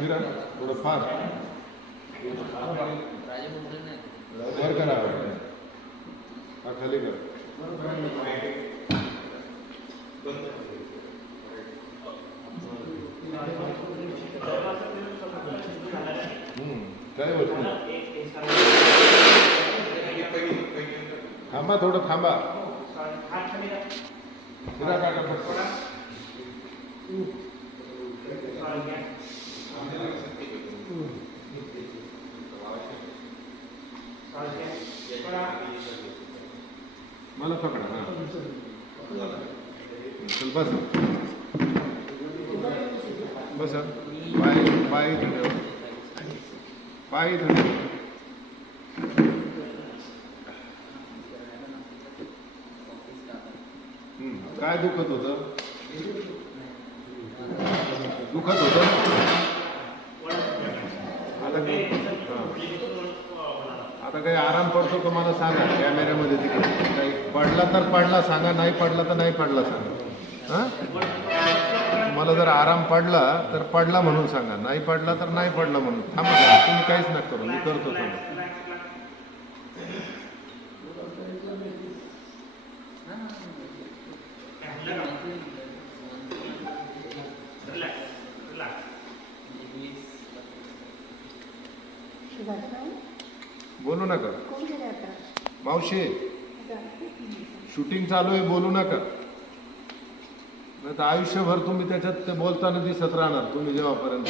फिरा थोडं फार वर करा हा खाली कर काय वस्तू थांबा थोडं थांबा फिरा काका फक्त मला पकडा हा चल बस बस पाय पाय पाय काय दुखत होतं आता काही आराम पडतो का मला सांगा कॅमेऱ्यामध्ये तिकडे काही पडला तर पडला सांगा नाही पडला तर नाही पडला सांगा हां मला जर आराम पडला तर पडला म्हणून सांगा नाही पडला तर नाही पडला म्हणून थांबा तुम्ही काहीच नका करू मी करतो तुम्ही बोलू नका मावशी शूटिंग चालू आहे बोलू नका नाही तर आयुष्यभर तुम्ही त्याच्यात ते बोलताना दिसत राहणार तुम्ही जेव्हापर्यंत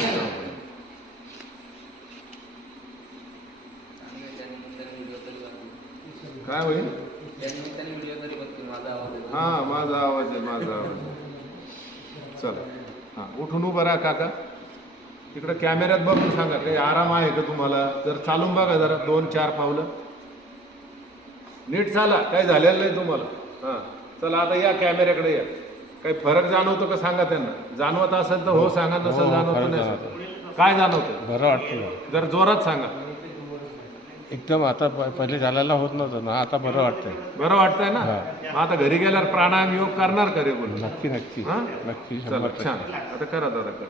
काय होईल हा माझा आवाज आहे चला हा उठून उभं राहा काका तिकडे कॅमेऱ्यात बघून सांगा काही आराम आहे का तुम्हाला जर चालून बघा जरा 2-4 पावलं नीट चाला काही झालेलं नाही तुम्हाला हां चला आता या कॅमेऱ्याकडे या काही फरक जाणवतो का सांगा त्यांना जाणवत असेल तर हो सांगा नसेल जाणवतो नाही काय जाणवतं बरं वाटतं जर जोरात सांगा एकदम आता पहिले झालेला होत नव्हतं ना आता बरं वाटतंय ना आता घरी गेल्यावर प्राणायाम योग करणार का रे बोल नक्की हां नक्की चला छान आता करा दादा करा